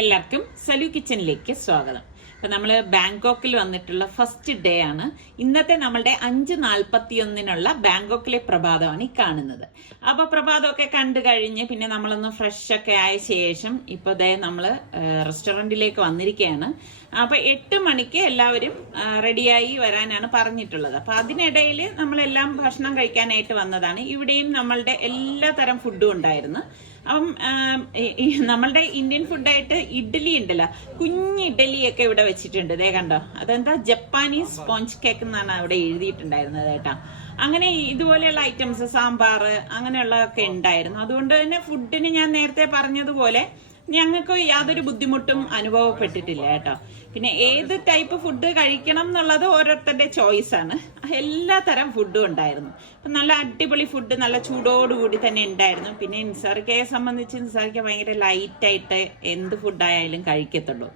എല്ലാവർക്കും സലു കിച്ചനിലേക്ക് സ്വാഗതം. അപ്പം നമ്മൾ ബാങ്കോക്കിൽ വന്നിട്ടുള്ള ഫസ്റ്റ് ഡേ ആണ്. ഇന്നത്തെ നമ്മളുടെ 5:41 ബാങ്കോക്കിലെ പ്രഭാതമാണ് ഈ കാണുന്നത്. അപ്പോൾ പ്രഭാതമൊക്കെ കണ്ടു കഴിഞ്ഞ് പിന്നെ നമ്മളൊന്ന് ഫ്രഷ് ഒക്കെ ആയ ശേഷം ഇപ്പോൾ ദേ നമ്മൾ റെസ്റ്റോറൻറ്റിലേക്ക് വന്നിരിക്കുകയാണ്. അപ്പോൾ 8 മണിക്ക് എല്ലാവരും റെഡിയായി വരാനാണ് പറഞ്ഞിട്ടുള്ളത്. അപ്പോൾ അതിനിടയിൽ നമ്മളെല്ലാം ഭക്ഷണം കഴിക്കാനായിട്ട് വന്നതാണ്. ഇവിടെയും നമ്മളുടെ എല്ലാ തരം ഫുഡും ഉണ്ടായിരുന്നു. അപ്പം നമ്മളുടെ ഇന്ത്യൻ ഫുഡായിട്ട് ഇഡ്ഡലി ഉണ്ടല്ലോ, കുഞ്ഞ് ഇഡ്ഡലിയൊക്കെ ഇവിടെ വെച്ചിട്ടുണ്ട്. ഇതേ കണ്ടോ, അതെന്താ ജപ്പാനീസ് സ്പോഞ്ച് കേക്ക് എന്നാണ് അവിടെ എഴുതിയിട്ടുണ്ടായിരുന്നത് കേട്ടോ. അങ്ങനെ ഇതുപോലെയുള്ള ഐറ്റംസ്, സാമ്പാർ അങ്ങനെയുള്ളതൊക്കെ ഉണ്ടായിരുന്നു. അതുകൊണ്ട് തന്നെ ഫുഡിന് ഞാൻ നേരത്തെ പറഞ്ഞതുപോലെ ഞങ്ങൾക്ക് യാതൊരു ബുദ്ധിമുട്ടും അനുഭവപ്പെട്ടിട്ടില്ല കേട്ടോ. പിന്നെ ഏത് ടൈപ്പ് ഫുഡ് കഴിക്കണം എന്നുള്ളത് ഓരോരുത്തരുടെ ചോയ്സാണ്. എല്ലാ തരം ഫുഡും ഉണ്ടായിരുന്നു. അപ്പം നല്ല അടിപൊളി ഫുഡ്, നല്ല ചൂടോടുകൂടി തന്നെ ഉണ്ടായിരുന്നു. പിന്നെ നിസാറിക്കയെ സംബന്ധിച്ച് നിസാറിക്ക ഭയങ്കര ലൈറ്റായിട്ട് എന്ത് ഫുഡായാലും കഴിക്കത്തുള്ളൂ.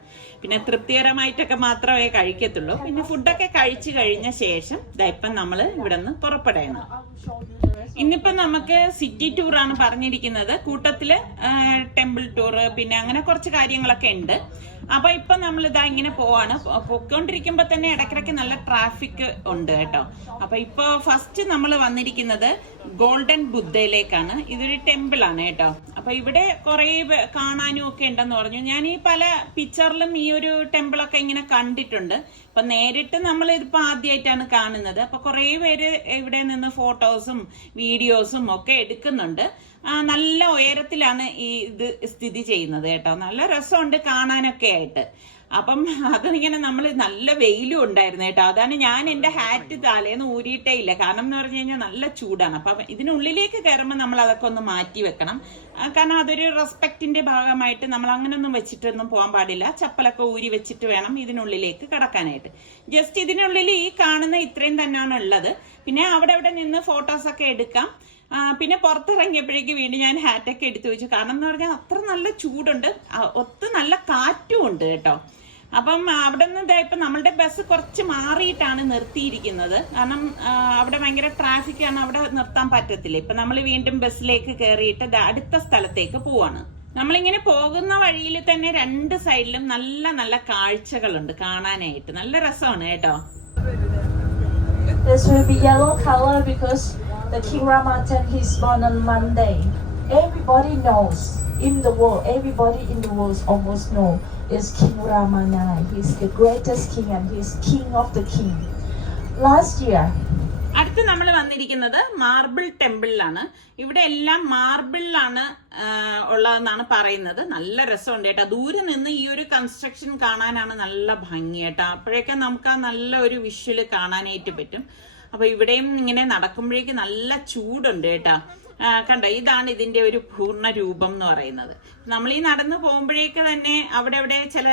പിന്നെ തൃപ്തികരമായിട്ടൊക്കെ മാത്രമേ കഴിക്കത്തുള്ളൂ. പിന്നെ ഫുഡൊക്കെ കഴിച്ചു കഴിഞ്ഞ ശേഷം ഇപ്പം നമ്മൾ ഇവിടെ നിന്ന് പുറപ്പെടണം. ഇന്നിപ്പം നമുക്ക് സിറ്റി ടൂറാണ് പറഞ്ഞിരിക്കുന്നത്. കൂട്ടത്തില് ടെമ്പിൾ ടൂറ് പിന്നെ അങ്ങനെ കുറച്ച് കാര്യങ്ങളൊക്കെ ഉണ്ട്. അപ്പൊ ഇപ്പൊ നമ്മൾ ഇതാ ഇങ്ങനെ പോവാണ്. പൊയ്ക്കൊണ്ടിരിക്കുമ്പോ തന്നെ ഇടയ്ക്കിടയ്ക്ക് നല്ല ട്രാഫിക് ഉണ്ട് കേട്ടോ. അപ്പൊ ഇപ്പൊ ഫസ്റ്റ് നമ്മൾ വന്നിരിക്കുന്നത് ഗോൾഡൻ ബുദ്ധയിലേക്കാണ്. ഇതൊരു ടെമ്പിൾ ആണ് കേട്ടോ. അപ്പൊ ഇവിടെ കുറെ കാണാനും ഒക്കെ ഉണ്ടെന്ന് പറഞ്ഞു. ഞാൻ ഈ പല പിക്ചറിലും ഈ ഒരു ടെമ്പിളൊക്കെ ഇങ്ങനെ കണ്ടിട്ടുണ്ട്. അപ്പൊ നേരിട്ട് നമ്മൾ ഇതിപ്പോ ആദ്യമായിട്ടാണ് കാണുന്നത്. അപ്പൊ കുറെ പേര് ഇവിടെ നിന്ന് ഫോട്ടോസും വീഡിയോസും ഒക്കെ എടുക്കുന്നുണ്ട്. നല്ല ഉയരത്തിലാണ് ഈ ഇത് സ്ഥിതി ചെയ്യുന്നത് കേട്ടോ. നല്ല രസമുണ്ട് കാണാനൊക്കെ ആയിട്ട്. അപ്പം അതിങ്ങനെ നമ്മൾ നല്ല വെയിലും ഉണ്ടായിരുന്നു കേട്ടോ. അതാണ് ഞാൻ എൻ്റെ ഹാറ്റ് തലേന്ന് ഊരിയിട്ടേ ഇല്ല. കാരണം എന്ന് പറഞ്ഞു കഴിഞ്ഞാൽ നല്ല ചൂടാണ്. അപ്പം ഇതിനുള്ളിലേക്ക് കയറുമ്പോൾ നമ്മൾ അതൊക്കെ ഒന്ന് മാറ്റി വെക്കണം. കാരണം അതൊരു റെസ്പെക്റ്റിന്റെ ഭാഗമായിട്ട് നമ്മൾ അങ്ങനെയൊന്നും വെച്ചിട്ടൊന്നും പോകാൻ പാടില്ല. ചപ്പലൊക്കെ ഊരി വെച്ചിട്ട് വേണം ഇതിനുള്ളിലേക്ക് കടക്കാനായിട്ട്. ജസ്റ്റ് ഇതിനുള്ളിൽ ഈ കാണുന്ന ഇത്രയും തന്നെയാണ് ഉള്ളത്. പിന്നെ അവിടെ നിന്ന് ഫോട്ടോസൊക്കെ എടുക്കാം. പിന്നെ പുറത്തിറങ്ങിയപ്പോഴേക്ക് വീണ്ടും ഞാൻ ഹാറ്റൊക്കെ എടുത്തു വെച്ചു. കാരണം എന്ന് പറഞ്ഞാൽ അത്ര നല്ല ചൂടുണ്ട്, നല്ല കാറ്റും ഉണ്ട് കേട്ടോ. അപ്പം അവിടെ നിന്ന് ഇപ്പൊ നമ്മളുടെ ബസ് കുറച്ച് മാറിയിട്ടാണ് നിർത്തിയിരിക്കുന്നത്. കാരണം അവിടെ ഭയങ്കര ട്രാഫിക്കാണ്, അവിടെ നിർത്താൻ പറ്റത്തില്ല. ഇപ്പൊ നമ്മൾ വീണ്ടും ബസ്സിലേക്ക് കയറിയിട്ട് അടുത്ത സ്ഥലത്തേക്ക് പോവാണ്. നമ്മളിങ്ങനെ പോകുന്ന വഴിയിൽ തന്നെ രണ്ട് സൈഡിലും നല്ല നല്ല കാഴ്ചകളുണ്ട് കാണാനായിട്ട്. നല്ല രസമാണ് കേട്ടോ. This will be yellow color because the King Ramadan he's born on Monday. Everybody knows in the world, everybody in the world almost know is King Ramadan. He's the greatest king and he's king of the king. Last year. അടുത്ത് നമ്മൾ വന്നിരിക്കുന്നത് marble ടെമ്പിളിലാണ്. ഇവിടെ എല്ലാം മാർബിളിലാണ് ഉള്ളതെന്നാണ് പറയുന്നത്. നല്ല രസമുണ്ട് കേട്ടോ. ദൂരെ നിന്ന് ഈ ഒരു കൺസ്ട്രക്ഷൻ കാണാനാണ് നല്ല ഭംഗി കേട്ടോ. അപ്പോഴേക്കെ നമുക്ക് ആ നല്ല ഒരു വിഷ്വല് കാണാനായിട്ട് പറ്റും. അപ്പൊ ഇവിടെയും ഇങ്ങനെ നടക്കുമ്പോഴേക്ക് നല്ല ചൂടുണ്ട് കേട്ടോ. കണ്ട, ഇതാണ് ഇതിന്റെ ഒരു പൂർണ്ണ രൂപം എന്ന് പറയുന്നത്. നമ്മൾ ഈ നടന്നു പോകുമ്പോഴേക്ക് തന്നെ അവിടെ ചില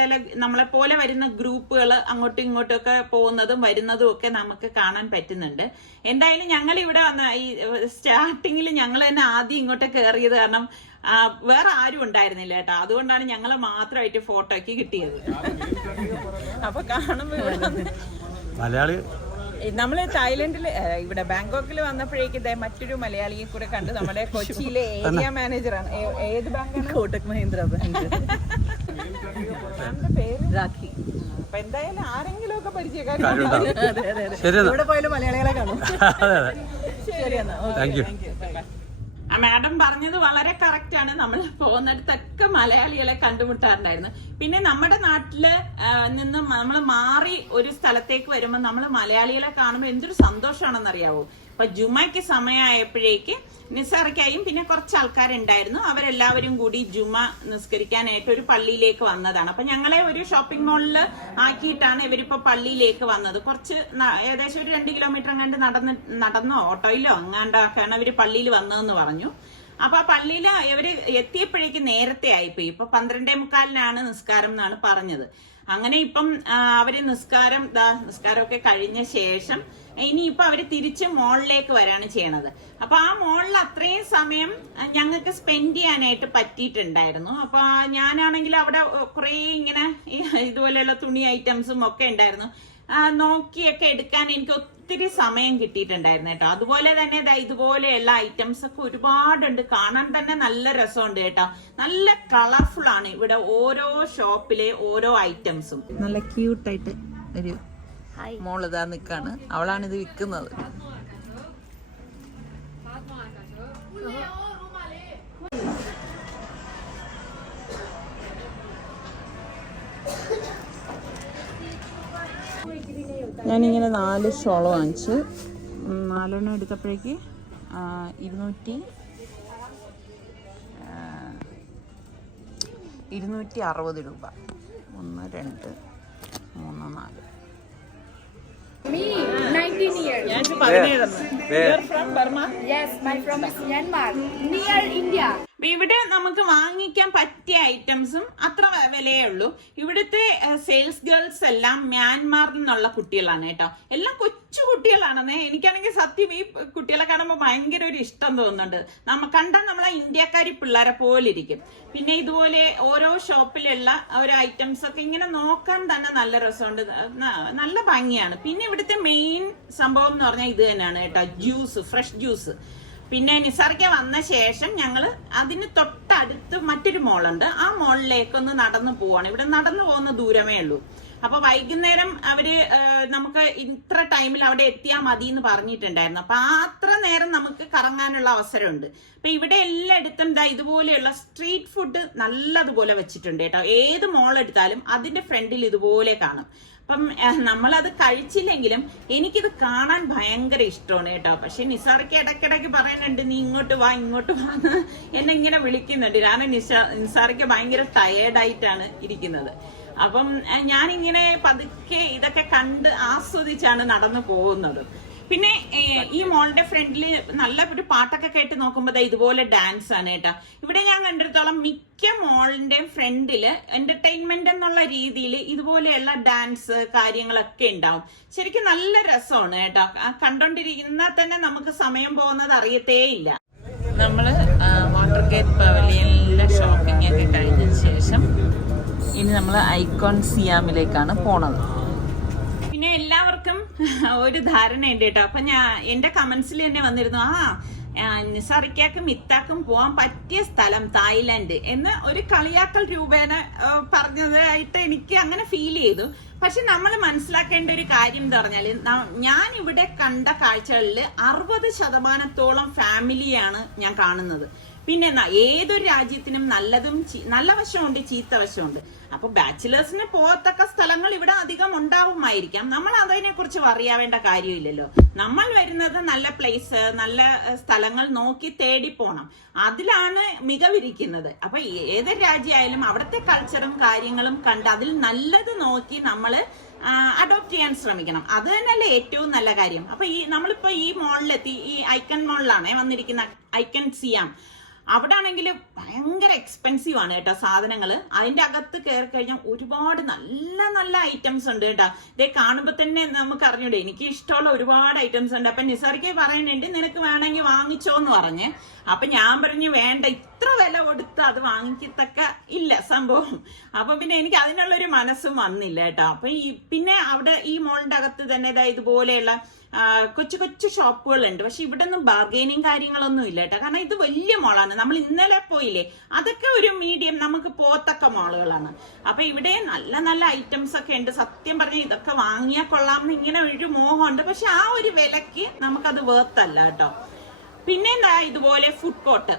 നമ്മളെ പോലെ വരുന്ന ഗ്രൂപ്പുകൾ അങ്ങോട്ടും ഇങ്ങോട്ടും ഒക്കെ പോകുന്നതും വരുന്നതും ഒക്കെ നമുക്ക് കാണാൻ പറ്റുന്നുണ്ട്. എന്തായാലും ഞങ്ങൾ ഇവിടെ വന്ന ഈ സ്റ്റാർട്ടിങ്ങിൽ ഞങ്ങൾ തന്നെ ആദ്യം ഇങ്ങോട്ട് കയറിയത് കാരണം വേറെ ആരും ഉണ്ടായിരുന്നില്ല കേട്ടോ. അതുകൊണ്ടാണ് ഞങ്ങൾ മാത്രമായിട്ട് ഫോട്ടോയ്ക്ക് കിട്ടിയത്. അപ്പൊ കാണുമ്പോ മലയാളി നമ്മള് തായ്ലൻഡില് ഇവിടെ ബാങ്കോക്കിൽ വന്നപ്പോഴേക്ക് മറ്റൊരു മലയാളിയെ കൂടെ കണ്ട്. നമ്മുടെ കൊച്ചിയിലെ ഏരിയ മാനേജറാണ്. ഏത് ബാങ്കാണ്? കോട്ടക് മഹീന്ദ്ര ബാങ്ക്. പേര് രാഖി. അപ്പൊ എന്തായാലും ആരെങ്കിലും ഒക്കെ പരിചയക്കാർ ഇവിടെ പോയാലും മലയാളികളെ കാണും. ശരിയെന്നാ, ആ മാഡം പറഞ്ഞത് വളരെ കറക്റ്റ് ആണ്. നമ്മൾ പോകുന്നിടത്തൊക്കെ മലയാളികളെ കണ്ടുമുട്ടാറുണ്ടായിരുന്നു. പിന്നെ നമ്മുടെ നാട്ടില് നിന്ന് നമ്മൾ മാറി ഒരു സ്ഥലത്തേക്ക് വരുമ്പോൾ നമ്മൾ മലയാളികളെ കാണുമ്പോൾ എന്തൊരു സന്തോഷമാണെന്നറിയാവോ. അപ്പൊ ജുമയ്ക്ക് സമയമായപ്പോഴേക്ക് നിസാറിക്കായും പിന്നെ കുറച്ച് ആൾക്കാരുണ്ടായിരുന്നു. അവരെല്ലാവരും കൂടി ജുമ നിസ്കരിക്കാനായിട്ട് ഒരു പള്ളിയിലേക്ക് വന്നതാണ്. അപ്പൊ ഞങ്ങളെ ഒരു ഷോപ്പിംഗ് മോളിൽ ആക്കിയിട്ടാണ് ഇവരിപ്പോ പള്ളിയിലേക്ക് വന്നത്. കുറച്ച് ഏകദേശം ഒരു 2 കിലോമീറ്റർ അങ്ങാണ്ട് നടന്നോ ഓട്ടോയിലോ അങ്ങാണ്ടാക്കാണ് ഇവര് പള്ളിയിൽ വന്നതെന്ന് പറഞ്ഞു. അപ്പൊ ആ പള്ളിയിൽ ഇവര് എത്തിയപ്പോഴേക്ക് നേരത്തെ ആയിപ്പോയി. ഇപ്പൊ 12:45 നിസ്കാരം എന്നാണ് പറഞ്ഞത്. അങ്ങനെ ഇപ്പം അവര് നിസ്കാരമൊക്കെ കഴിഞ്ഞ ശേഷം ഇനിയിപ്പൊ അവര് തിരിച്ച് മോളിലേക്ക് വരാണ് ചെയ്യണത്. അപ്പൊ ആ മോളിൽ അത്രയും സമയം ഞങ്ങൾക്ക് സ്പെൻഡ് ചെയ്യാനായിട്ട് പറ്റിയിട്ടുണ്ടായിരുന്നു. അപ്പൊ ഞാനാണെങ്കിൽ അവിടെ കുറെ ഇങ്ങനെ ഇതുപോലെയുള്ള തുണി ഐറ്റംസും ഒക്കെ ഉണ്ടായിരുന്നു. നോക്കിയൊക്കെ എടുക്കാൻ എനിക്ക് ഒത്തിരി സമയം കിട്ടിയിട്ടുണ്ടായിരുന്നു കേട്ടോ. അതുപോലെ തന്നെ ഇതുപോലെയുള്ള ഐറ്റംസ് ഒക്കെ ഒരുപാടുണ്ട്, കാണാൻ തന്നെ നല്ല രസമുണ്ട് കേട്ടോ. നല്ല കളർഫുൾ ആണ് ഇവിടെ ഓരോ ഷോപ്പിലെ ഓരോ ഐറ്റംസും. നല്ല ക്യൂട്ടായിട്ട് ഒരു മോളിതാ നിക്കാണ്, അവളാണ് ഇത് വിൽക്കുന്നത്. ഞാനിങ്ങനെ 4 ഷോൾ വാങ്ങിച്ചു. 4 എടുത്തപ്പോഴേക്ക് 260 രൂപ. 1 2 3 4. Me, 19 years. ഞാൻ 17. You're from Burma? Yes, my from is Myanmar, near India. ഇവിടെ നമുക്ക് വാങ്ങിക്കാൻ പറ്റിയ ഐറ്റംസും അത്ര വിലയേ ഉള്ളൂ. ഇവിടുത്തെ സെയിൽസ് ഗേൾസ് എല്ലാം മ്യാൻമാറിൽ നിന്നുള്ള കുട്ടികളാണ് കേട്ടോ. എല്ലാം കൊച്ചു കുട്ടികളാണെന്നേ. എനിക്കാണെങ്കിൽ സത്യം ഈ കുട്ടികളെ കാണുമ്പോൾ ഭയങ്കര ഒരു ഇഷ്ടം തോന്നുന്നുണ്ട്. കണ്ടാൽ നമ്മളെ ഇന്ത്യക്കാരി പിള്ളേരെ പോലെ ഇരിക്കും. പിന്നെ ഇതുപോലെ ഓരോ ഷോപ്പിലുള്ള ഒരു ഐറ്റംസ് ഒക്കെ ഇങ്ങനെ നോക്കാൻ തന്നെ നല്ല രസമുണ്ട്, നല്ല ഭംഗിയാണ്. പിന്നെ ഇവിടുത്തെ മെയിൻ സംഭവം എന്ന് പറഞ്ഞാൽ ഇത് തന്നെയാണ് കേട്ടോ, ജ്യൂസ്, ഫ്രഷ് ജ്യൂസ്. പിന്നെ നിസാറിക്ക വന്ന ശേഷം ഞങ്ങള് അതിന് തൊട്ടടുത്ത് മറ്റൊരു മോളുണ്ട്, ആ മോളിലേക്കൊന്ന് നടന്നു പോവാണ്. ഇവിടെ നടന്നു പോകുന്ന ദൂരമേ ഉള്ളൂ. അപ്പൊ വൈകുന്നേരം അവര് നമുക്ക് ഇത്ര ടൈമിൽ അവിടെ എത്തിയാൽ മതി എന്ന് പറഞ്ഞിട്ടുണ്ടായിരുന്നു. അപ്പൊ അത്ര നേരം നമുക്ക് കറങ്ങാനുള്ള അവസരമുണ്ട്. അപ്പൊ ഇവിടെ എല്ലായിടത്തും ഇതുപോലെയുള്ള സ്ട്രീറ്റ് ഫുഡ് നല്ലതുപോലെ വെച്ചിട്ടുണ്ട് കേട്ടോ. ഏത് മോൾ എടുത്താലും അതിന്റെ ഫ്രണ്ടിൽ ഇതുപോലെ കാണും. അപ്പം നമ്മളത് കഴിച്ചില്ലെങ്കിലും എനിക്കിത് കാണാൻ ഭയങ്കര ഇഷ്ടമാണ് കേട്ടോ. പക്ഷെ നിസാർക്ക് ഇടയ്ക്കിടയ്ക്ക് പറയുന്നുണ്ട്, നീ ഇങ്ങോട്ട് വാ ഇങ്ങോട്ട് വാന്ന് എന്നെ ഇങ്ങനെ വിളിക്കുന്നുണ്ട്. കാരണം നിസാർക്ക് ഭയങ്കര ടയേർഡായിട്ടാണ് ഇരിക്കുന്നത്. അപ്പം ഞാനിങ്ങനെ പതുക്കെ ഇതൊക്കെ കണ്ട് ആസ്വദിച്ചാണ് നടന്നു പോകുന്നത്. പിന്നെ ഈ മോളുടെ ഫ്രണ്ടിൽ നല്ല ഒരു പാട്ടൊക്കെ കേട്ട് നോക്കുമ്പോൾ ഇതുപോലെ ഡാൻസ് ആണ് കേട്ടോ. ഇവിടെ ഞാൻ കണ്ടിടത്തോളം മിക്ക മോളിന്റെയും ഫ്രണ്ടില് എന്റർടൈൻമെന്റ് എന്നുള്ള രീതിയിൽ ഇതുപോലെയുള്ള ഡാൻസ് കാര്യങ്ങളൊക്കെ ഉണ്ടാവും. ശരിക്കും നല്ല രസമാണ് കേട്ടോ. കണ്ടോണ്ടിരിക്കുന്ന തന്നെ നമുക്ക് സമയം പോകുന്നത് അറിയത്തേ ഇല്ല. നമ്മള് വാട്ടർ ഗേറ്റ് പവലിയനിലെ ഷോപ്പിംഗ് ഒക്കെ കഴിഞ്ഞ ശേഷം ഇനി നമ്മൾ ഐക്കോൺ സിയാമിലേക്കാണ് പോണത്. പിന്നെ എല്ലാവർക്കും ഒരു ധാരണയുണ്ട് കേട്ടോ. അപ്പൊ എന്റെ കമന്റ്സിൽ തന്നെ വന്നിരുന്നു, നിസാറിക്കാക്കും ഇത്താക്കും പോവാൻ പറ്റിയ സ്ഥലം തായ്ലാന്റ് എന്ന് ഒരു കളിയാക്കൽ രൂപേണ പറഞ്ഞതായിട്ട് എനിക്ക് അങ്ങനെ ഫീൽ ചെയ്തു. പക്ഷെ നമ്മൾ മനസ്സിലാക്കേണ്ട ഒരു കാര്യം എന്ന് പറഞ്ഞാല്, ഞാൻ ഇവിടെ കണ്ട കാഴ്ചകളിൽ 60% ഫാമിലിയാണ് ഞാൻ കാണുന്നത്. പിന്നെ ഏതൊരു രാജ്യത്തിനും നല്ല വശമുണ്ട്, ചീത്ത വശമുണ്ട്. അപ്പൊ ബാച്ചിലേഴ്സിന് പോകത്തക്ക സ്ഥലങ്ങൾ ഇവിടെ അധികം ഉണ്ടാവുമായിരിക്കാം. നമ്മൾ അതിനെ കുറിച്ച് അറിയാവേണ്ട കാര്യമില്ലല്ലോ. നമ്മൾ വരുന്നത് നല്ല പ്ലേസ്, നല്ല സ്ഥലങ്ങൾ നോക്കി തേടി പോണം. അതിലാണ് മികവിരിക്കുന്നത്. അപ്പൊ ഏതൊരു രാജ്യമായാലും അവിടുത്തെ കൾച്ചറും കാര്യങ്ങളും കണ്ട് അതിൽ നല്ലത് നോക്കി നമ്മള് അഡോപ്റ്റ് ചെയ്യാൻ ശ്രമിക്കണം. അത് തന്നെയല്ലേ ഏറ്റവും നല്ല കാര്യം. അപ്പൊ നമ്മളിപ്പോ ഈ മോളിലെത്തി, ഈ ഐക്കൺ മോളിലാണ് വന്നിരിക്കുന്ന, ഐക്കൺ സിയാം. അവിടെ ആണെങ്കിൽ ഭയങ്കര എക്സ്പെൻസീവ് ആണ് കേട്ടോ സാധനങ്ങള്. അതിന്റെ അകത്ത് കയറി കഴിഞ്ഞാൽ ഒരുപാട് നല്ല നല്ല ഐറ്റംസ് ഉണ്ട് കേട്ടോ. ഇതേ കാണുമ്പോ തന്നെ നമുക്ക് അറിഞ്ഞൂടെ, എനിക്ക് ഇഷ്ടമുള്ള ഒരുപാട് ഐറ്റംസ് ഉണ്ട്. അപ്പൊ നിസാറിക്ക് പറയുന്നുണ്ട്, നിനക്ക് വേണമെങ്കിൽ വാങ്ങിച്ചോന്ന് പറഞ്ഞ്. അപ്പൊ ഞാൻ പറഞ്ഞു വേണ്ട, ഇത്ര വില കൊടുത്ത് അത് വാങ്ങിക്കത്തക്ക ഇല്ല സംഭവം. അപ്പൊ പിന്നെ എനിക്ക് അതിനുള്ളൊരു മനസ്സും വന്നില്ല കേട്ടോ. അപ്പൊ പിന്നെ അവിടെ ഈ മോളിന്റെ അകത്ത് തന്നെ ഇതുപോലെയുള്ള കൊച്ചു കൊച്ചു ഷോപ്പുകളുണ്ട്. പക്ഷെ ഇവിടെ ഒന്നും ബാർഗെയിനിങ് കാര്യങ്ങളൊന്നും ഇല്ല കേട്ടോ. കാരണം ഇത് വലിയ മോളാണ്. നമ്മൾ ഇന്നലെ പോയില്ലേ, അതൊക്കെ ഒരു മീഡിയം നമുക്ക് പോത്തക്ക മോളുകളാണ്. അപ്പൊ ഇവിടെ നല്ല നല്ല ഐറ്റംസ് ഒക്കെ ഉണ്ട്. സത്യം പറഞ്ഞാൽ ഇതൊക്കെ വാങ്ങിയാൽ കൊള്ളാമെന്ന് ഇങ്ങനെ ഒരു മോഹമുണ്ട്. പക്ഷെ ആ ഒരു വിലക്ക് നമുക്കത് വേർത്തല്ല കേട്ടോ. പിന്നെ ഇതുപോലെ ഫുഡ് കോർട്ട്,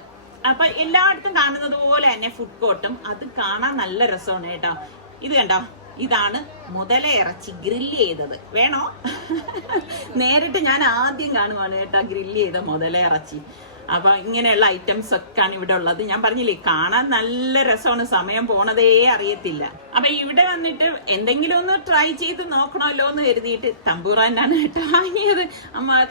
അപ്പൊ എല്ലായിടത്തും കാണുന്നത് പോലെ തന്നെ ഫുഡ് കോർട്ടും അത് കാണാൻ നല്ല രസമാണ് കേട്ടോ. ഇത് കണ്ടോ, ഇതാണ് മുതല ഇറച്ചി ഗ്രില്ല് ചെയ്തത്. വേണോ? നേരിട്ട് ഞാൻ ആദ്യം കാണുവാണ് കേട്ടോ ഗ്രില്ല് ചെയ്ത മുതല ഇറച്ചി. അപ്പൊ ഇങ്ങനെയുള്ള ഐറ്റംസ് ഒക്കെയാണ് ഇവിടെ ഉള്ളത്. ഞാൻ പറഞ്ഞില്ലേ, കാണാൻ നല്ല രസമാണ്, സമയം പോണതേ അറിയത്തില്ല. അപ്പൊ ഇവിടെ വന്നിട്ട് എന്തെങ്കിലും ഒന്ന് ട്രൈ ചെയ്ത് നോക്കണമല്ലോ എന്ന് കരുതിയിട്ട് തമ്പൂറാനാണ് കേട്ടോ വാങ്ങിയത്.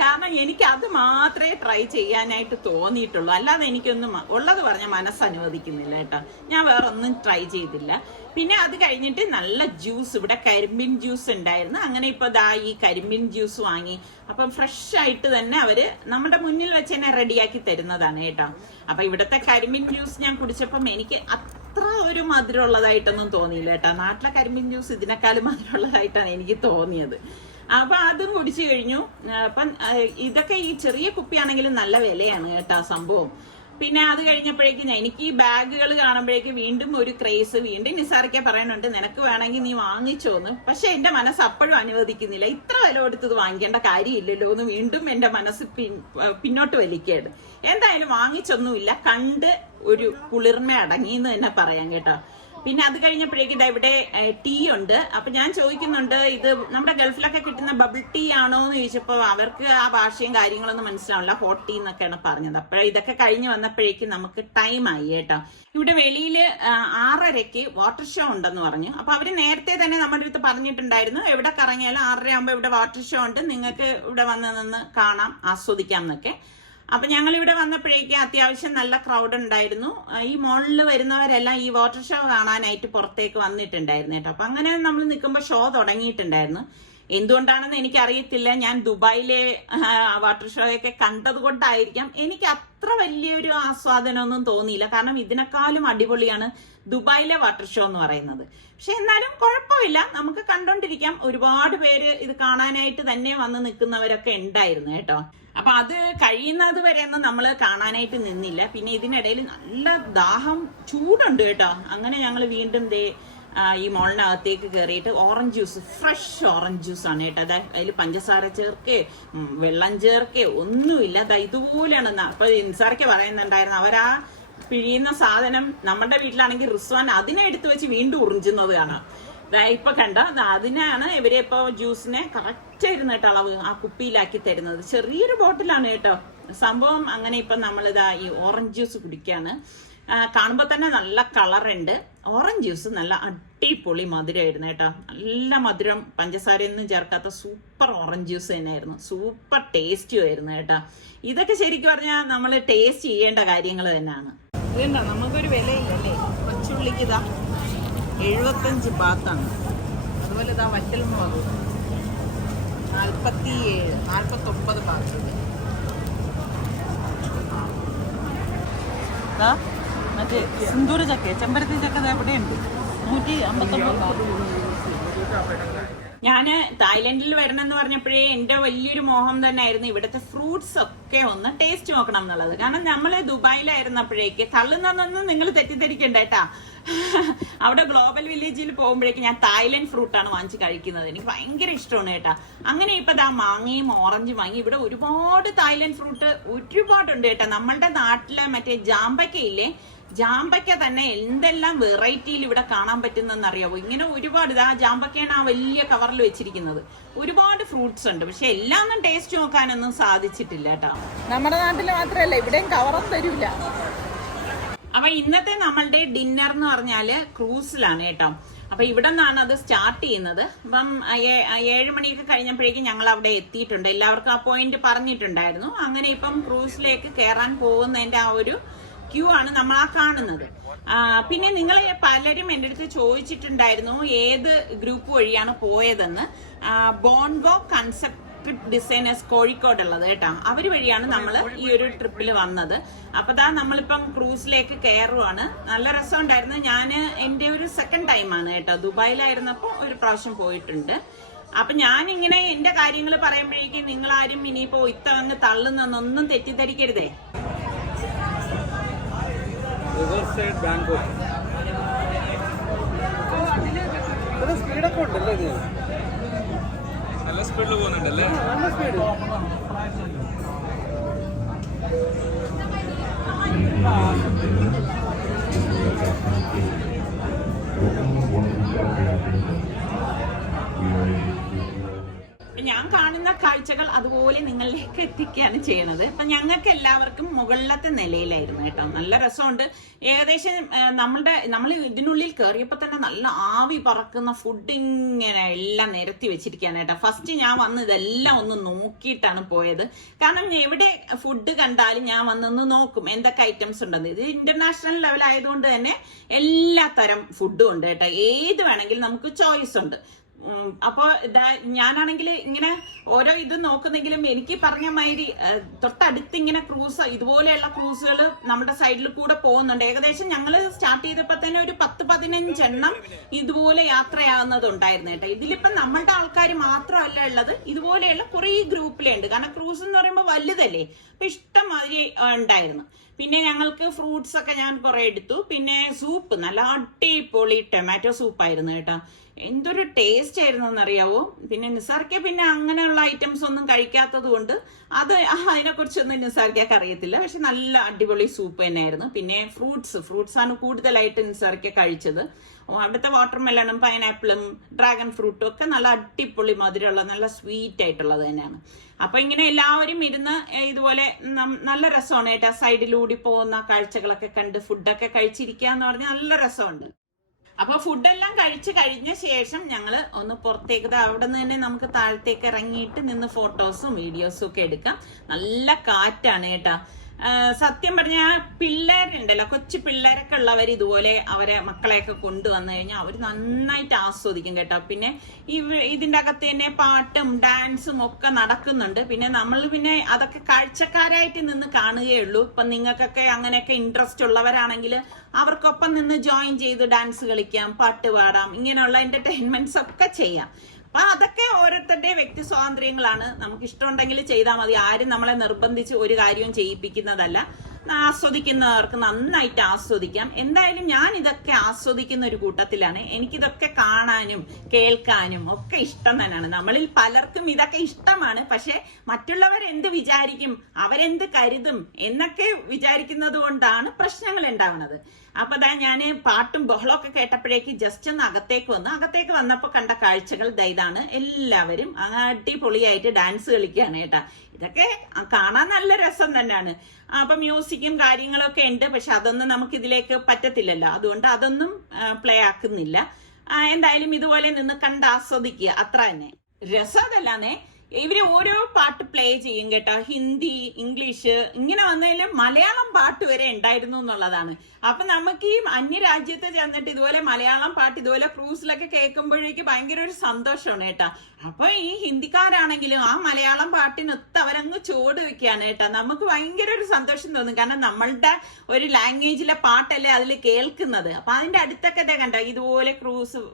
കാരണം എനിക്ക് അത് മാത്രമേ ട്രൈ ചെയ്യാനായിട്ട് തോന്നിയിട്ടുള്ളൂ. അല്ലാതെ എനിക്കൊന്നും ഉള്ളത് പറഞ്ഞ മനസ്സനുവദിക്കുന്നില്ല കേട്ടോ. ഞാൻ വേറെ ഒന്നും ട്രൈ ചെയ്തില്ല. പിന്നെ അത് കഴിഞ്ഞിട്ട് നല്ല ജ്യൂസ്, ഇവിടെ കരിമ്പിൻ ജ്യൂസ് ഉണ്ടായിരുന്നു. അങ്ങനെ ഇപ്പൊ ഈ കരിമ്പിൻ ജ്യൂസ് വാങ്ങി. അപ്പം ഫ്രഷ് ആയിട്ട് തന്നെ അവര് നമ്മുടെ മുന്നിൽ വെച്ച് തന്നെ റെഡിയാക്കി തരുന്നതാണ് കേട്ടോ. അപ്പൊ ഇവിടുത്തെ കരിമ്പിൻ ജ്യൂസ് ഞാൻ കുടിച്ചപ്പം എനിക്ക് അത്ര ഒരു മധുരമുള്ളതായിട്ടൊന്നും തോന്നിയില്ല കേട്ടോ. നാട്ടിലെ കരിമ്പിൻ ജ്യൂസ് ഇതിനേക്കാളും മധുരമുള്ളതായിട്ടാണ് എനിക്ക് തോന്നിയത്. അപ്പൊ അതും കുടിച്ചു കഴിഞ്ഞു. അപ്പം ഇതൊക്കെ ഈ ചെറിയ കുപ്പിയാണെങ്കിലും നല്ല വിലയാണ് കേട്ടോ സംഭവം. പിന്നെ അത് കഴിഞ്ഞപ്പോഴേക്കും എനിക്ക് ഈ ബാഗുകൾ കാണുമ്പോഴേക്കും വീണ്ടും ഒരു ക്രേസ്. വീണ്ടും നിസാറൊക്കെ പറയുന്നുണ്ട് നിനക്ക് വേണമെങ്കിൽ നീ വാങ്ങിച്ചോന്ന്. പക്ഷെ എന്റെ മനസ്സ് അപ്പോഴും അനുവദിക്കുന്നില്ല. ഇത്ര വില കൊടുത്തത് വാങ്ങിക്കേണ്ട കാര്യമില്ലല്ലോ എന്ന് വീണ്ടും എന്റെ മനസ്സ് പിന്നോട്ട് വലിക്കുകയാണ്. എന്തായാലും വാങ്ങിച്ചൊന്നുമില്ല. കണ്ട് ഒരു കുളിർമ അടങ്ങിയെന്ന് തന്നെ പറയാം കേട്ടോ. പിന്നെ അത് കഴിഞ്ഞപ്പോഴേക്കും ഇവിടെ ടീ ഉണ്ട്. അപ്പൊ ഞാൻ ചോദിക്കുന്നുണ്ട് ഇത് നമ്മുടെ ഗൾഫിലൊക്കെ കിട്ടുന്ന ബബിൾ ടീ ആണോ എന്ന് ചോദിച്ചപ്പോൾ അവർക്ക് ആ ഭാഷയും കാര്യങ്ങളൊന്നും മനസ്സിലാവില്ല. ഹോട്ട് ടീ എന്നൊക്കെയാണ് പറഞ്ഞത്. അപ്പോൾ ഇതൊക്കെ കഴിഞ്ഞ് വന്നപ്പോഴേക്കും നമുക്ക് ടൈം ആയി കേട്ടോ. ഇവിടെ വെളിയിൽ 6:30 വാട്ടർ ഷോ ഉണ്ടെന്ന് പറഞ്ഞു. അപ്പൊ അവര് നേരത്തെ തന്നെ നമ്മുടെ അടുത്ത് പറഞ്ഞിട്ടുണ്ടായിരുന്നു എവിടെ കറങ്ങിയാലും 6:30 ഇവിടെ വാട്ടർ ഷോ ഉണ്ട്, നിങ്ങൾക്ക് ഇവിടെ വന്ന് നിന്ന് കാണാം ആസ്വദിക്കാം എന്നൊക്കെ. അപ്പൊ ഞങ്ങൾ ഇവിടെ വന്നപ്പോഴേക്കും അത്യാവശ്യം നല്ല ക്രൗഡ് ഉണ്ടായിരുന്നു. ഈ മോളിൽ വരുന്നവരെല്ലാം ഈ വാട്ടർ ഷോ കാണാനായിട്ട് പുറത്തേക്ക് വന്നിട്ടുണ്ടായിരുന്നു കേട്ടോ. അപ്പൊ അങ്ങനെ നമ്മൾ നിൽക്കുമ്പോൾ ഷോ തുടങ്ങിയിട്ടുണ്ടായിരുന്നു. എന്തുകൊണ്ടാണെന്ന് എനിക്കറിയത്തില്ല. ഞാൻ ദുബായിലെ വാട്ടർ ഷോയൊക്കെ കണ്ടത് കൊണ്ടായിരിക്കാം എനിക്ക് അത്ര വലിയൊരു ആസ്വാദനമൊന്നും തോന്നിയില്ല. കാരണം ഇതിനേക്കാളും അടിപൊളിയാണ് ദുബായിലെ വാട്ടർ ഷോ എന്ന് പറയുന്നത്. പക്ഷെ എന്നാലും കുഴപ്പമില്ല, നമുക്ക് കണ്ടോണ്ടിരിക്കാം. ഒരുപാട് പേര് ഇത് കാണാനായിട്ട് തന്നെ വന്ന് നിൽക്കുന്നവരൊക്കെ ഉണ്ടായിരുന്നു കേട്ടോ. അപ്പൊ അത് കഴിയുന്നത് വരെ ഒന്നും നമ്മൾ കാണാനായിട്ട് നിന്നില്ല. പിന്നെ ഇതിനിടയിൽ നല്ല ദാഹം, ചൂടുണ്ട് കേട്ടോ. അങ്ങനെ ഞങ്ങൾ വീണ്ടും ഈ മോളിനകത്തേക്ക് കയറിയിട്ട് orange juice, fresh orange juice ആണ് കേട്ടോ. അതിൽ പഞ്ചസാര ചേർക്കേ വെള്ളം ചേർക്കേ ഒന്നുമില്ല. ഇതുപോലെയാണ്. അപ്പൊ നിസാറൊക്കെ പറയുന്നുണ്ടായിരുന്നു അവരാ പിഴിയുന്ന സാധനം നമ്മുടെ വീട്ടിലാണെങ്കിൽ റിസ്വാൻ അതിനെ എടുത്തു വെച്ച് വീണ്ടും ഉറിഞ്ചുന്നത് കാണാം. ഇപ്പൊ കണ്ട അതിനാണ് ഇവരെ ഇപ്പൊ ജ്യൂസിനെ കറക്റ്റ് ആയിരുന്നു കേട്ടോ അളവ് ആ കുപ്പിയിലാക്കി തരുന്നത്. ചെറിയൊരു ബോട്ടിലാണ് കേട്ടോ സംഭവം. അങ്ങനെ ഇപ്പൊ നമ്മളിതാ ഈ ഓറഞ്ച് ജ്യൂസ് കുടിക്കാണ്. കാണുമ്പോ തന്നെ നല്ല കളറുണ്ട്. ഓറഞ്ച് ജ്യൂസ് നല്ല അടിപൊളി മധുരമായിരുന്നു കേട്ടോ. നല്ല മധുരം, പഞ്ചസാരയൊന്നും ചേർക്കാത്ത സൂപ്പർ ഓറഞ്ച് ജ്യൂസ് തന്നെയായിരുന്നു. സൂപ്പർ ടേസ്റ്റും ആയിരുന്നു കേട്ടോ. ഇതൊക്കെ ശരിക്കും പറഞ്ഞാൽ നമ്മൾ ടേസ്റ്റ് ചെയ്യേണ്ട കാര്യങ്ങൾ തന്നെയാണ്. ഇതെന്താ നമുക്കൊരു വിലയില്ലല്ലേ. കൊച്ചുള്ളിക്ക് ഇതാ 75 ബാത്താണ്. അതുപോലെ ഇതാ വറ്റൽ മുളക് 49 ബാത്ത്. മറ്റേ സിന്ദൂര ചക്ക, ചെമ്പരത്തി ചക്ക എവിടെയുണ്ട് 159. ഞാന് തായ്ലൻഡിൽ വരണം എന്ന് പറഞ്ഞപ്പോഴേ എന്റെ വലിയൊരു മോഹം തന്നെ ആയിരുന്നു ഇവിടുത്തെ ഫ്രൂട്ട്സ് ഒക്കെ ഒന്ന് ടേസ്റ്റ് നോക്കണം എന്നുള്ളത്. കാരണം നമ്മള് ദുബായിലായിരുന്നപ്പോഴേക്ക് തള്ളുന്നതൊന്നും നിങ്ങൾ തെറ്റിദ്ധരിക്കണ്ട കേട്ടാ. അവിടെ ഗ്ലോബൽ വില്ലേജിൽ പോകുമ്പോഴേക്ക് ഞാൻ തായ്ലൻഡ് ഫ്രൂട്ടാണ് വാങ്ങിച്ച് കഴിക്കുന്നത്. എനിക്ക് ഭയങ്കര ഇഷ്ടമാണ് കേട്ടാ. അങ്ങനെ ഇപ്പൊ മാങ്ങയും ഓറഞ്ചും വാങ്ങി. ഇവിടെ ഒരുപാട് തായ്ലൻഡ് ഫ്രൂട്ട് ഒരുപാടുണ്ട് കേട്ടാ. നമ്മളുടെ നാട്ടിലെ മറ്റേ ജാമ്പയ്ക്കയില്ലേ, ജാമ്പയ്ക്ക തന്നെ എന്തെല്ലാം വെറൈറ്റിയിൽ ഇവിടെ കാണാൻ പറ്റുന്നറിയാവോ. ഇങ്ങനെ ഒരുപാട് ജാമ്പയ്ക്കാണ് ആ വലിയ കവറിൽ വെച്ചിരിക്കുന്നത്. ഒരുപാട് ഫ്രൂട്ട്സ് ഉണ്ട്. പക്ഷെ എല്ലാം ഒന്നും ടേസ്റ്റ് നോക്കാനൊന്നും സാധിച്ചിട്ടില്ല കേട്ടോ. നമ്മുടെ നാട്ടിൽ മാത്രമല്ല ഇവിടെയും കവറും തരൂല. അപ്പൊ ഇന്നത്തെ നമ്മളുടെ ഡിന്നർ എന്ന് പറഞ്ഞാല് ക്രൂസിലാണ് കേട്ടോ. അപ്പൊ ഇവിടെ നിന്നാണ് അത് സ്റ്റാർട്ട് ചെയ്യുന്നത്. അപ്പം 7 മണിയൊക്കെ കഴിഞ്ഞപ്പോഴേക്കും ഞങ്ങൾ അവിടെ എത്തിയിട്ടുണ്ട്. എല്ലാവർക്കും ആ പോയിന്റ് പറഞ്ഞിട്ടുണ്ടായിരുന്നു. അങ്ങനെ ഇപ്പം ക്രൂസിലേക്ക് കയറാൻ പോകുന്നതിന്റെ ആ ഒരു ക്യൂ ആണ് നമ്മൾ ആ കാണുന്നത്. പിന്നെ നിങ്ങൾ പലരും എൻ്റെ അടുത്ത് ചോദിച്ചിട്ടുണ്ടായിരുന്നു ഏത് ഗ്രൂപ്പ് വഴിയാണ് പോയതെന്ന്. ബോൺഗോ കൺസെപ്റ്റ് ട്രിപ്പ് ഡിസൈനേഴ്സ് കോഴിക്കോടുള്ളത് കേട്ടോ. അവർ വഴിയാണ് നമ്മൾ ഈ ഒരു ട്രിപ്പിൽ വന്നത്. അപ്പൊ നമ്മളിപ്പം ക്രൂസിലേക്ക് കയറുവാണ്. നല്ല രസമുണ്ടായിരുന്നു. ഞാൻ എൻ്റെ ഒരു സെക്കൻഡ് ടൈമാണ് കേട്ടോ. ദുബായിലായിരുന്നപ്പോൾ ഒരു പ്രാവശ്യം പോയിട്ടുണ്ട്. അപ്പൊ ഞാനിങ്ങനെ എന്റെ കാര്യങ്ങൾ പറയുമ്പോഴേക്കും നിങ്ങളാരും ഇനിയിപ്പോ ഇത്തവങ്ങ് തള്ളുന്നൊന്നും തെറ്റിദ്ധരിക്കരുതേ. സ്പീഡൊക്കെ ഉണ്ടല്ലേ, നല്ല സ്പീഡിൽ പോകുന്നുണ്ടല്ലേ. നല്ല സ്പീഡ്. ഞാൻ കാണുന്ന കാഴ്ചകൾ അതുപോലെ നിങ്ങളിലേക്ക് എത്തിക്കുകയാണ് ചെയ്യണത്. അപ്പൊ ഞങ്ങൾക്ക് എല്ലാവർക്കും മുകളിലത്തെ നിലയിലായിരുന്നു കേട്ടോ. നല്ല രസമുണ്ട്. ഏകദേശം നമ്മൾ ഇതിനുള്ളിൽ കയറിയപ്പോ തന്നെ നല്ല ആവി പറക്കുന്ന ഫുഡ് ഇങ്ങനെ എല്ലാം നിരത്തി വെച്ചിരിക്കുകയാണ് കേട്ടോ. ഫസ്റ്റ് ഞാൻ വന്ന് ഇതെല്ലാം ഒന്ന് നോക്കിയിട്ടാണ് പോയത്. കാരണം എവിടെ ഫുഡ് കണ്ടാലും ഞാൻ വന്നൊന്ന് നോക്കും എന്തൊക്കെ ഐറ്റംസ് ഉണ്ടെന്ന്. ഇത് ഇന്റർനാഷണൽ ലെവൽ ആയതുകൊണ്ട് തന്നെ എല്ലാ തരം ഫുഡും ഉണ്ട് കേട്ടോ. ഏത് വേണമെങ്കിലും നമുക്ക് ചോയ്സ് ഉണ്ട്. അപ്പോൾ ഞാനാണെങ്കിൽ ഇങ്ങനെ ഓരോ ഇത് നോക്കുന്നെങ്കിലും എനിക്ക് പറഞ്ഞ മാതിരി തൊട്ടടുത്ത് ഇങ്ങനെ ക്രൂസ് ഇതുപോലെയുള്ള ക്രൂസുകൾ നമ്മുടെ സൈഡിൽ കൂടെ പോകുന്നുണ്ട്. ഏകദേശം ഞങ്ങൾ സ്റ്റാർട്ട് ചെയ്തപ്പോൾ തന്നെ ഒരു 10-15 എണ്ണം ഇതുപോലെ യാത്രയാകുന്നതുണ്ടായിരുന്നു കേട്ടോ. ഇതിലിപ്പം നമ്മളുടെ ആൾക്കാർ മാത്രമല്ല ഉള്ളത്, ഇതുപോലെയുള്ള കുറേ ഗ്രൂപ്പിലുണ്ട്. കാരണം ക്രൂസ് എന്ന് പറയുമ്പോൾ വലുതല്ലേ, അപ്പൊ ഇഷ്ടംമാതിരി ഉണ്ടായിരുന്നു. പിന്നെ ഞങ്ങൾക്ക് ഫ്രൂട്ട്സ് ഒക്കെ ഞാൻ കുറെ എടുത്തു. പിന്നെ സൂപ്പ് നല്ല അടിപൊളി ടൊമാറ്റോ സൂപ്പായിരുന്നു കേട്ടോ. എന്തൊരു ടേസ്റ്റ് ആയിരുന്നു എന്നറിയാവോ. പിന്നെ നിസാർക്കെ പിന്നെ അങ്ങനെയുള്ള ഐറ്റംസ് ഒന്നും കഴിക്കാത്തത് കൊണ്ട് അതിനെക്കുറിച്ചൊന്നും നിസാർക്കൊക്കെ അറിയത്തില്ല. പക്ഷെ നല്ല അടിപൊളി സൂപ്പ് തന്നെയായിരുന്നു. പിന്നെ ഫ്രൂട്ട്സ് ആണ് കൂടുതലായിട്ട് നിസാർക്കെ കഴിച്ചത്. അവിടുത്തെ വാട്ടർമെലണും പൈനാപ്പിളും ഡ്രാഗൺ ഫ്രൂട്ടും ഒക്കെ നല്ല അടിപൊളി മധുരമുള്ള നല്ല സ്വീറ്റ് ആയിട്ടുള്ളത് തന്നെയാണ്. അപ്പൊ ഇങ്ങനെ എല്ലാവരും ഇരുന്ന് ഇതുപോലെ നല്ല രസമാണ് കേട്ടോ. സൈഡിലൂടി പോകുന്ന കാഴ്ചകളൊക്കെ കണ്ട് ഫുഡൊക്കെ കഴിച്ചിരിക്കുക എന്ന് പറഞ്ഞാൽ നല്ല രസമുണ്ട്. അപ്പൊ ഫുഡെല്ലാം കഴിച്ച് കഴിഞ്ഞ ശേഷം ഞങ്ങള് ഒന്ന് പുറത്തേക്ക് അവിടെ നിന്ന് തന്നെ നമുക്ക് താഴത്തേക്ക് ഇറങ്ങിയിട്ട് നിന്ന് ഫോട്ടോസും വീഡിയോസും ഒക്കെ എടുക്കാം. നല്ല കാറ്റാണ് കേട്ടാ. സത്യം പറഞ്ഞാൽ പിള്ളേരുണ്ടല്ലോ, കൊച്ചു പിള്ളേരൊക്കെ ഉള്ളവർ ഇതുപോലെ അവരെ മക്കളെയൊക്കെ കൊണ്ടുവന്നു കഴിഞ്ഞാൽ അവർ നന്നായിട്ട് ആസ്വദിക്കും കേട്ടോ. പിന്നെ ഇതിൻ്റെ അകത്ത് തന്നെ പാട്ടും ഡാൻസും ഒക്കെ നടക്കുന്നുണ്ട്. പിന്നെ നമ്മൾ പിന്നെ അതൊക്കെ കാഴ്ചക്കാരായിട്ട് നിന്ന് കാണുകയുള്ളൂ. ഇപ്പം നിങ്ങൾക്കൊക്കെ അങ്ങനെയൊക്കെ ഇൻട്രസ്റ്റ് ഉള്ളവരാണെങ്കിൽ അവർക്കൊപ്പം നിന്ന് ജോയിൻ ചെയ്ത് ഡാൻസ് കളിക്കാം, പാട്ട് പാടാം, ഇങ്ങനെയുള്ള എന്റർടൈൻമെന്റ്സ് ഒക്കെ ചെയ്യാം. അപ്പൊ അതൊക്കെ ഓരോരുത്തരുടെ വ്യക്തി സ്വാതന്ത്ര്യങ്ങളാണ്. നമുക്ക് ഇഷ്ടമുണ്ടെങ്കിൽ ചെയ്താൽ മതി. ആരും നമ്മളെ നിർബന്ധിച്ച് ഒരു കാര്യവും ചെയ്യിപ്പിക്കുന്നതല്ല. ആസ്വദിക്കുന്നവർക്ക് നന്നായിട്ട് ആസ്വദിക്കാം. എന്തായാലും ഞാൻ ഇതൊക്കെ ആസ്വദിക്കുന്ന ഒരു കൂട്ടത്തിലാണ്. എനിക്കിതൊക്കെ കാണാനും കേൾക്കാനും ഒക്കെ ഇഷ്ടം തന്നെയാണ്. നമ്മളിൽ പലർക്കും ഇതൊക്കെ ഇഷ്ടമാണ്. പക്ഷെ മറ്റുള്ളവരെന്ത് വിചാരിക്കും, അവരെന്ത് കരുതും എന്നൊക്കെ വിചാരിക്കുന്നത് കൊണ്ടാണ് പ്രശ്നങ്ങൾ ഉണ്ടാവുന്നത്. അപ്പൊ ഞാൻ പാട്ടും ബഹളമൊക്കെ കേട്ടപ്പോഴേക്ക് ജസ്റ്റ് ഒന്ന് അകത്തേക്ക് വന്നപ്പോൾ കണ്ട കാഴ്ചകൾ ഇതാണ്. എല്ലാവരും അടിപൊളിയായിട്ട് ഡാൻസ് കളിക്കുകയാണ് കേട്ടാ. ഇതൊക്കെ കാണാൻ നല്ല രസം തന്നെയാണ്. അപ്പൊ മ്യൂസിക്കും കാര്യങ്ങളൊക്കെ ഉണ്ട്. പക്ഷെ അതൊന്നും നമുക്ക് ഇതിലേക്ക് പറ്റത്തില്ലല്ലോ, അതുകൊണ്ട് അതൊന്നും പ്ലേ ആക്കുന്നില്ല. എന്തായാലും ഇതുപോലെ നിന്ന് കണ്ട് ആസ്വദിക്കുക, അത്ര തന്നെ. രസം അതല്ലാന്നേ, ഇവര് ഓരോ പാട്ട് പ്ലേ ചെയ്യും കേട്ടോ. ഹിന്ദി, ഇംഗ്ലീഷ്, ഇങ്ങനെ വന്നതിലും മലയാളം പാട്ട് വരെ ഉണ്ടായിരുന്നു എന്നുള്ളതാണ്. അപ്പൊ നമുക്ക് ഈ അന്യരാജ്യത്ത് ചെന്നിട്ട് ഇതുപോലെ മലയാളം പാട്ട് ഇതുപോലെ ക്രൂസിലൊക്കെ കേൾക്കുമ്പോഴേക്ക് ഭയങ്കര ഒരു സന്തോഷമാണ് കേട്ടോ. അപ്പൊ ഈ ഹിന്ദിക്കാരാണെങ്കിലും ആ മലയാളം പാട്ടിനൊത്ത് അവരങ്ങ് ചുവട് വെക്കുകയാണ് കേട്ടോ. നമുക്ക് ഭയങ്കര ഒരു സന്തോഷം തോന്നും. കാരണം നമ്മളുടെ ഒരു ലാംഗ്വേജിലെ പാട്ടല്ലേ അതിൽ കേൾക്കുന്നത്. അപ്പൊ അതിന്റെ അടുത്തൊക്കെ കണ്ടോ ഇതുപോലെ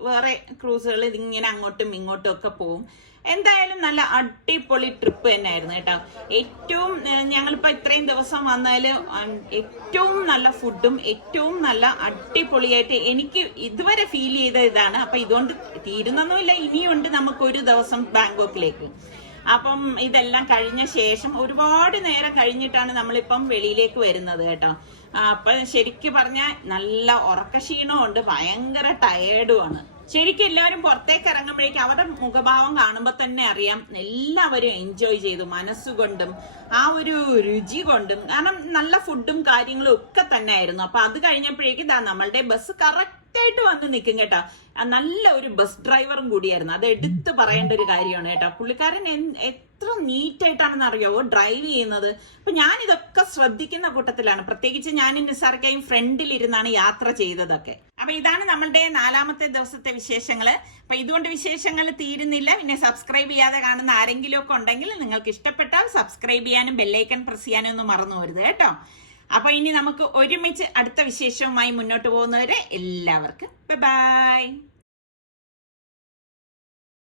വേറെ ക്രൂസുകൾ ഇങ്ങനെ അങ്ങോട്ടും ഇങ്ങോട്ടും ഒക്കെ പോവും. എന്തായാലും നല്ല അടിപൊളി ട്രിപ്പ് തന്നെയായിരുന്നു കേട്ടോ. ഏറ്റവും ഞങ്ങളിപ്പോ ഇത്രയും ദിവസം വന്നാല് ഏറ്റവും നല്ല ഫുഡും ഏറ്റവും നല്ല അടിപൊളിയായിട്ട് എനിക്ക് ഇതുവരെ ഫീൽ ചെയ്ത ഇതാണ്. അപ്പൊ ഇതുകൊണ്ട് തീരുന്നൊന്നുമില്ല, ഇനിയുണ്ട് നമുക്കൊരു ദിവസം ബാങ്കോക്കിലേക്ക്. അപ്പം ഇതെല്ലാം കഴിഞ്ഞ ശേഷം ഒരുപാട് നേരം കഴിഞ്ഞിട്ടാണ് നമ്മളിപ്പം വെളിയിലേക്ക് വരുന്നത് കേട്ടോ. അപ്പൊ ശരിക്കും പറഞ്ഞാൽ നല്ല ഉറക്കക്ഷീണവും ഉണ്ട്, ഭയങ്കര ടയേർഡുമാണ്. ശരിക്കും എല്ലാവരും പുറത്തേക്ക് ഇറങ്ങുമ്പോഴേക്കും അവരുടെ മുഖഭാവം കാണുമ്പോൾ തന്നെ അറിയാം എല്ലാവരും എൻജോയ് ചെയ്തു, മനസ്സുകൊണ്ടും ആ ഒരു രുചി കൊണ്ടും. കാരണം നല്ല ഫുഡും കാര്യങ്ങളും ഒക്കെ തന്നെ ആയിരുന്നു. അപ്പൊ അത് കഴിഞ്ഞപ്പോഴേക്കും നമ്മളുടെ ബസ് കറക്റ്റായിട്ട് വന്ന് നിൽക്കും കേട്ടോ. നല്ല ഒരു ബസ് ഡ്രൈവറും കൂടിയായിരുന്നു, അത് എടുത്ത് പറയേണ്ട ഒരു കാര്യമാണ് കേട്ടോ. പുള്ളിക്കാരൻ എത്ര നീറ്റായിട്ടാണെന്ന് അറിയാവോ ഡ്രൈവ് ചെയ്യുന്നത്. അപ്പൊ ഞാൻ ഇതൊക്കെ ശ്രദ്ധിക്കുന്ന കൂട്ടത്തിലാണ്. പ്രത്യേകിച്ച് ഞാൻ നിസാർക്കയും ഫ്രണ്ടിലിരുന്നാണ് യാത്ര ചെയ്തതൊക്കെ. അപ്പൊ ഇതാണ് നമ്മളുടെ 4ാമത്തെ ദിവസത്തെ വിശേഷങ്ങള്. അപ്പൊ ഇതുകൊണ്ട് വിശേഷങ്ങൾ തീരുന്നില്ല. പിന്നെ സബ്സ്ക്രൈബ് ചെയ്യാതെ കാണുന്ന ആരെങ്കിലും ഒക്കെ ഉണ്ടെങ്കിൽ നിങ്ങൾക്ക് ഇഷ്ടപ്പെട്ടാൽ സബ്സ്ക്രൈബ് ചെയ്യാനും ബെല്ലൈക്കൺ പ്രസ് ചെയ്യാനും ഒന്നും മറന്നു പോരുത് കേട്ടോ. അപ്പൊ ഇനി നമുക്ക് ഒരുമിച്ച് അടുത്ത വിശേഷവുമായി മുന്നോട്ട് പോകുന്നവരെ എല്ലാവർക്കും ബൈ.